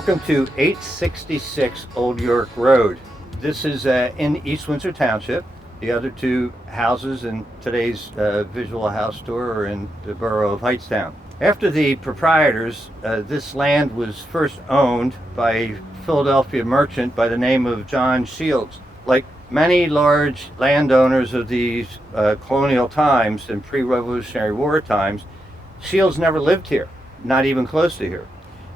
Welcome to 866 Old York Road. This is in East Windsor Township. The other two houses in today's visual house tour are in the borough of Hightstown. After the proprietors, this land was first owned by a Philadelphia merchant by the name of John Shields. Like many large landowners of these colonial times and pre-Revolutionary War times, Shields never lived here, not even close to here.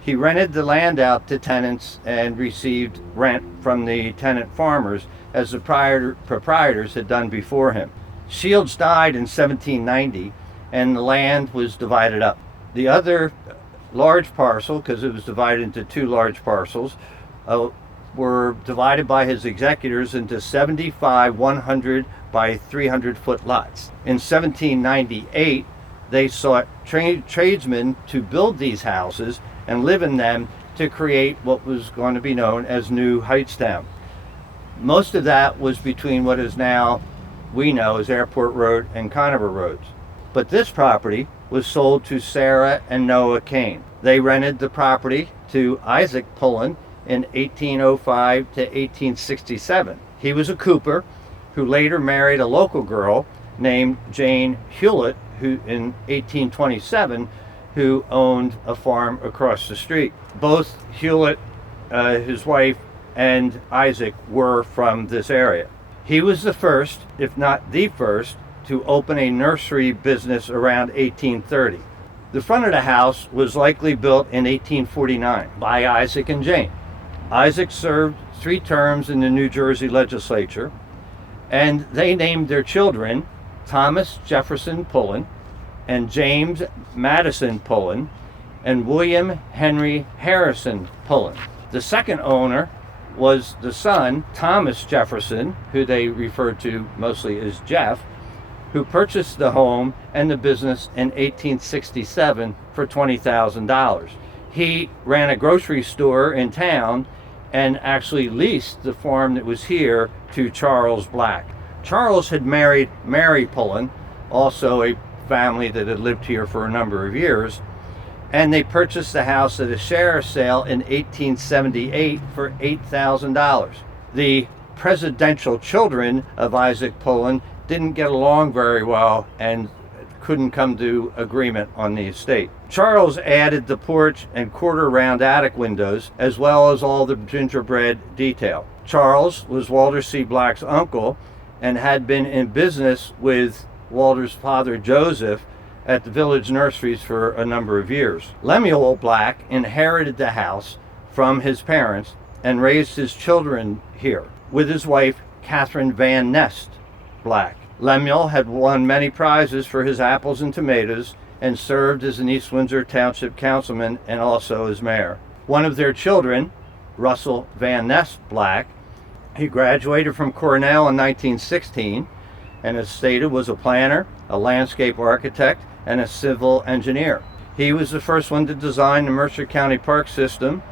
He rented the land out to tenants and received rent from the tenant farmers as the proprietors had done before him. Shields died in 1790 and the land was divided up. The other large parcel, because it was divided into two large parcels, were divided by his executors into 75 100 by 300 foot lots. In 1798, they sought tradesmen to build these houses and live in them to create what was going to be known as New Hightstown. Most of that was between what is now we know as Airport Road and Conover Roads. But this property was sold to Sarah and Noah Kane. They rented the property to Isaac Pullen in 1805 to 1867. He was a cooper who later married a local girl named Jane Hewlett, who in 1827 who owned a farm across the street. Both Hewlett, his wife, and Isaac were from this area. He was the first, if not the first, to open a nursery business around 1830. The front of the house was likely built in 1849 by Isaac and Jane. Isaac served 3 terms in the New Jersey legislature, and they named their children Thomas Jefferson Pullen and James Madison Pullen and William Henry Harrison Pullen. The second owner was the son, Thomas Jefferson, who they referred to mostly as Jeff, who purchased the home and the business in 1867 for $20,000. He ran a grocery store in town and actually leased the farm that was here to Charles Black. Charles had married Mary Pullen, also a family that had lived here for a number of years, and they purchased the house at a sheriff's sale in 1878 for $8,000. The presidential children of Isaac Pullen didn't get along very well and couldn't come to agreement on the estate. Charles added the porch and quarter-round attic windows, as well as all the gingerbread detail. Charles was Walter C. Black's uncle and had been in business with Walter's father Joseph at the village nurseries for a number of years. Lemuel Black inherited the house from his parents and raised his children here with his wife Catherine Van Nest Black. Lemuel had won many prizes for his apples and tomatoes and served as an East Windsor Township councilman and also as mayor. One of their children, Russell Van Nest Black, he graduated from Cornell in 1916 and as stated was a planner, a landscape architect, and a civil engineer. He was the first one to design the Mercer County Park System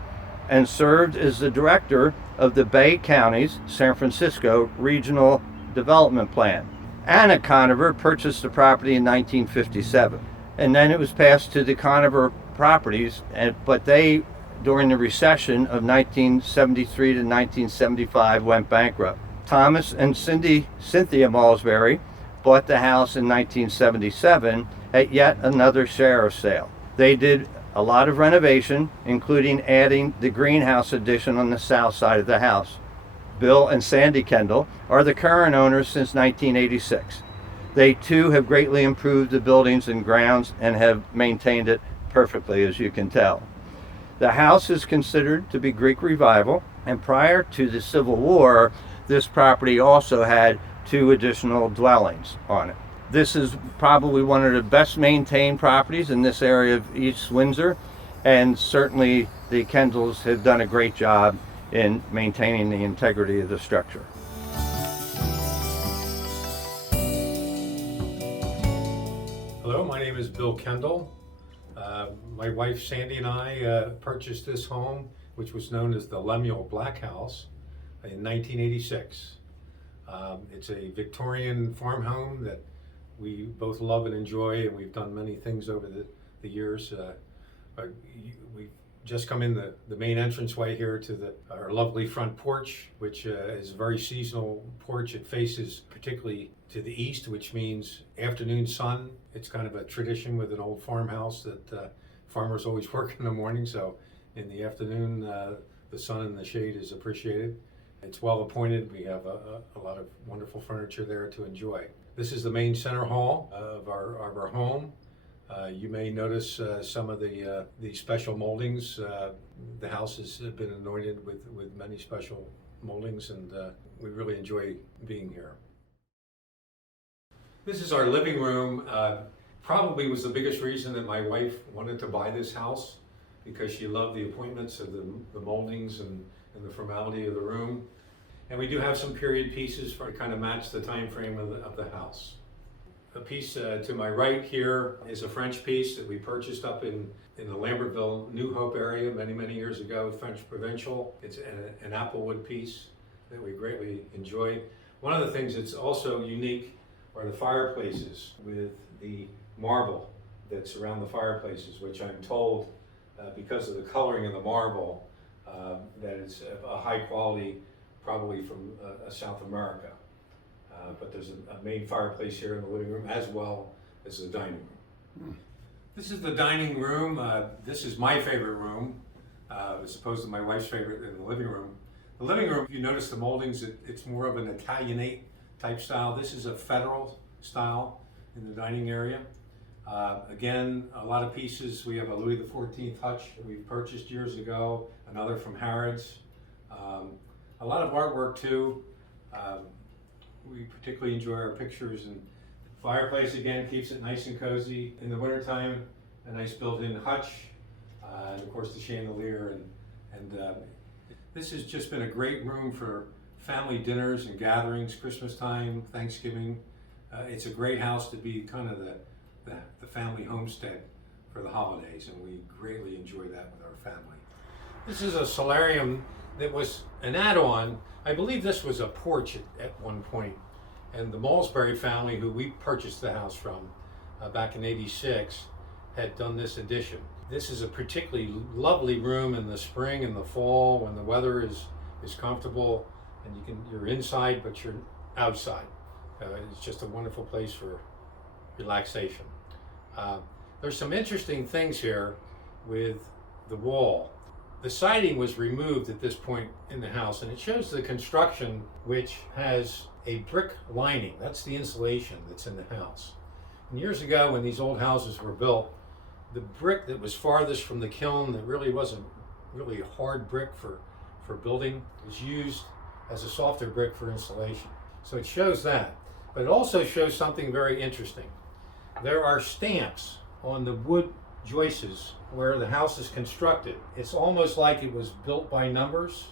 and served as the director of the Bay County's San Francisco Regional Development Plan. Anna Conover purchased the property in 1957, and then it was passed to the Conover Properties, but they, during the recession of 1973 to 1975, went bankrupt. Thomas and Cynthia Malsbury bought the house in 1977 at yet another sheriff's sale. They did a lot of renovation, including adding the greenhouse addition on the south side of the house. Bill and Sandy Kendall are the current owners since 1986. They too have greatly improved the buildings and grounds and have maintained it perfectly, as you can tell. The house is considered to be Greek Revival, and prior to the Civil War, this property also had 2 additional dwellings on it. This is probably one of the best maintained properties in this area of East Windsor, and certainly the Kendalls have done a great job in maintaining the integrity of the structure. Hello, my name is Bill Kendall. My wife Sandy and I purchased this home, which was known as the Lemuel Black House, in 1986. It's a Victorian farm home that we both love and enjoy, and we've done many things over the years. We just come in the main entranceway here to our lovely front porch, which is a very seasonal porch. It faces particularly to the east, which means afternoon sun. It's kind of a tradition with an old farmhouse that farmers always work in the morning, so in the afternoon the sun and the shade is appreciated. It's well appointed. We have a lot of wonderful furniture there to enjoy. This is the main center hall of our home. You may notice some of the special moldings. The house has been anointed with many special moldings, and we really enjoy being here. This is our living room. Probably was the biggest reason that my wife wanted to buy this house, because she loved the appointments of the moldings and the formality of the room. And we do have some period pieces to kind of match the time frame of the house. A piece to my right here is a French piece that we purchased up in the Lambertville, New Hope area many years ago, French Provincial. It's an applewood piece that we greatly enjoy. One of the things that's also unique are the fireplaces with the marble that surround the fireplaces, which I'm told, because of the coloring of the marble, that it's a high quality, probably from South America. But there's a main fireplace here in the living room, as well as the dining room. This is the dining room. This is my favorite room, as opposed to my wife's favorite in the living room. The living room, if you notice the moldings, it's more of an Italianate type style. This is a federal style in the dining area. Again, a lot of pieces. We have a Louis XIV hutch that we purchased years ago, another from Harrods. A lot of artwork too. We particularly enjoy our pictures, and the fireplace again keeps it nice and cozy. In the wintertime, a nice built-in hutch, and of course the chandelier. And this has just been a great room for family dinners and gatherings, Christmas time, Thanksgiving. It's a great house to be kind of the family homestead for the holidays, and we greatly enjoy that with our family. This is a solarium that was an add-on. I believe this was a porch at one point, and the Malsbury family, who we purchased the house from back in '86, had done this addition. This is a particularly lovely room in the spring and the fall when the weather is comfortable and you're inside but you're outside. It's just a wonderful place for relaxation. There's some interesting things here with the wall. The siding was removed at this point in the house, and it shows the construction, which has a brick lining. That's the insulation that's in the house. And years ago, when these old houses were built, the brick that was farthest from the kiln, that really wasn't really a hard brick for building, was used as a softer brick for insulation. So it shows that. But it also shows something very interesting. There are stamps on the wood joists where the house is constructed. It's almost like it was built by numbers.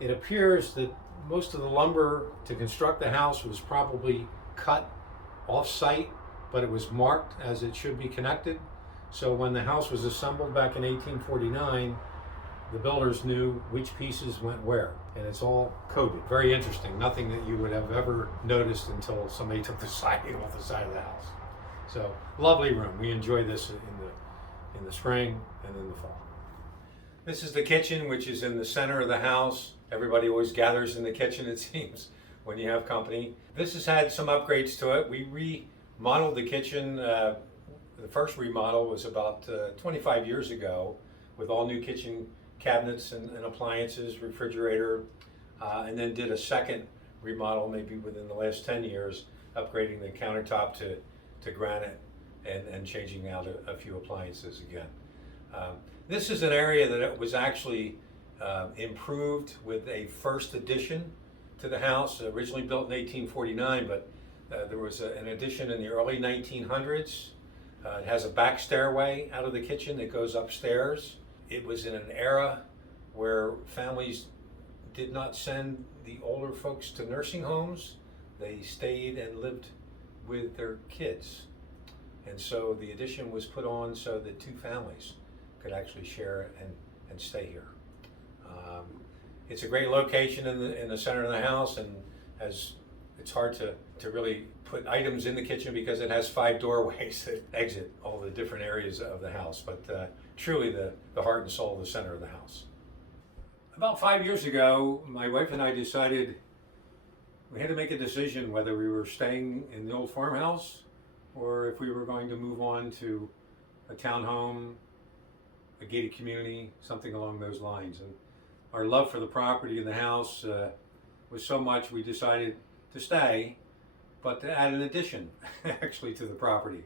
It appears that most of the lumber to construct the house was probably cut off-site, but it was marked as it should be connected. So when the house was assembled back in 1849, the builders knew which pieces went where, and it's all coded. Very interesting. Nothing that you would have ever noticed until somebody took the siding off the side of the house. So lovely room. We enjoy this in the spring and in the fall. This is the kitchen, which is in the center of the house. Everybody always gathers in the kitchen, it seems, when you have company. This has had some upgrades to it. We remodeled the kitchen. The first remodel was about 25 years ago, with all new kitchen cabinets and appliances, refrigerator, and then did a second remodel maybe within the last 10 years, upgrading the countertop to granite and changing out a few appliances again. This is an area that was actually improved with a first addition to the house, originally built in 1849, but there was an addition in the early 1900s. It has a back stairway out of the kitchen that goes upstairs. It was in an era where families did not send the older folks to nursing homes. They stayed and lived with their kids. And so the addition was put on so that two families could actually share and stay here. It's a great location in the center of the house, and it's hard to really put put items in the kitchen because it has 5 doorways that exit all the different areas of the house, but truly the heart and soul of the center of the house. About 5 years ago, my wife and I decided we had to make a decision whether we were staying in the old farmhouse or if we were going to move on to a townhome, a gated community, something along those lines. And our love for the property and the house was so much we decided to stay, but to add an addition actually to the property.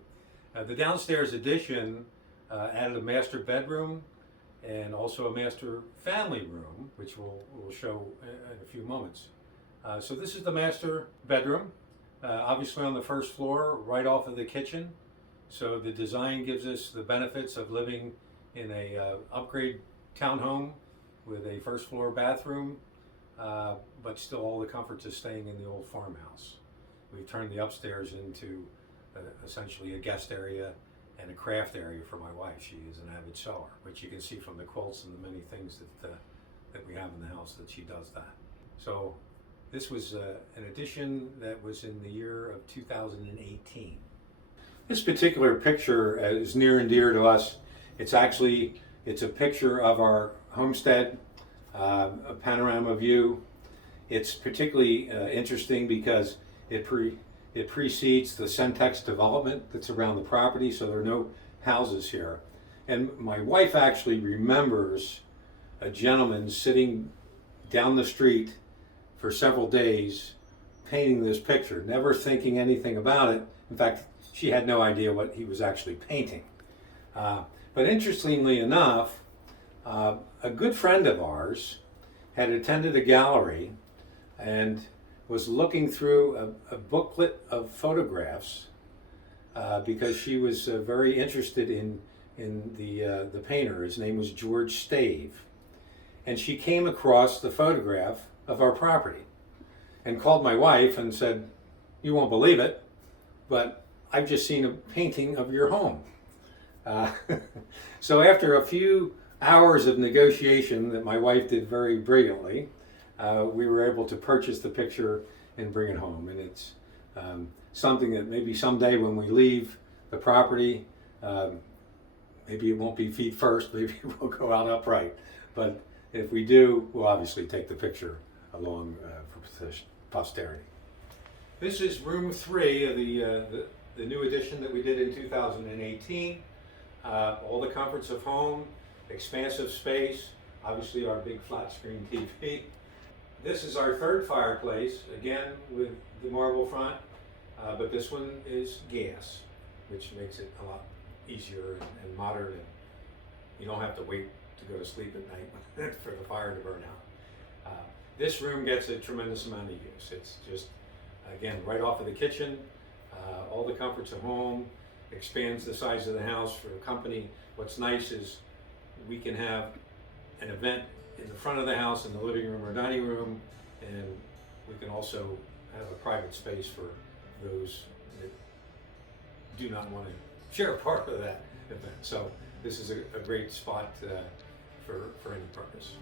The downstairs addition added a master bedroom and also a master family room, which we'll show in a few moments. So this is the master bedroom, obviously on the first floor, right off of the kitchen. So the design gives us the benefits of living in a upgrade townhome with a first floor bathroom, but still all the comforts of staying in the old farmhouse. We've turned the upstairs into essentially a guest area and a craft area for my wife. She is an avid sewer, which you can see from the quilts and the many things that we have in the house that she does that. So this was an addition that was in the year of 2018. This particular picture is near and dear to us. It's a picture of our homestead, a panorama view. It's particularly interesting because it precedes the Centex development that's around the property, so there are no houses here. And my wife actually remembers a gentleman sitting down the street for several days painting this picture, never thinking anything about it. In fact, she had no idea what he was actually painting. But interestingly enough, a good friend of ours had attended a gallery and was looking through a booklet of photographs because she was very interested in the painter. His name was George Stave. And she came across the photograph of our property and called my wife and said, "You won't believe it, but I've just seen a painting of your home." So after a few hours of negotiation that my wife did very brilliantly, we were able to purchase the picture and bring it home. And it's something that maybe someday when we leave the property, maybe it won't be feet first, maybe we'll go out upright. But if we do, we'll obviously take the picture along for posterity. This is room 3 of the new addition that we did in 2018. All the comforts of home, expansive space, obviously our big flat screen TV. This is our third fireplace, again with the marble front, but this one is gas, which makes it a lot easier and modern, and you don't have to wait to go to sleep at night for the fire to burn out. This room gets a tremendous amount of use. It's just, again, right off of the kitchen, all the comforts of home, expands the size of the house for the company. What's nice is we can have an event in the front of the house, in the living room or dining room, and we can also have a private space for those that do not want to share a part of that event. So this is a great spot for any purpose.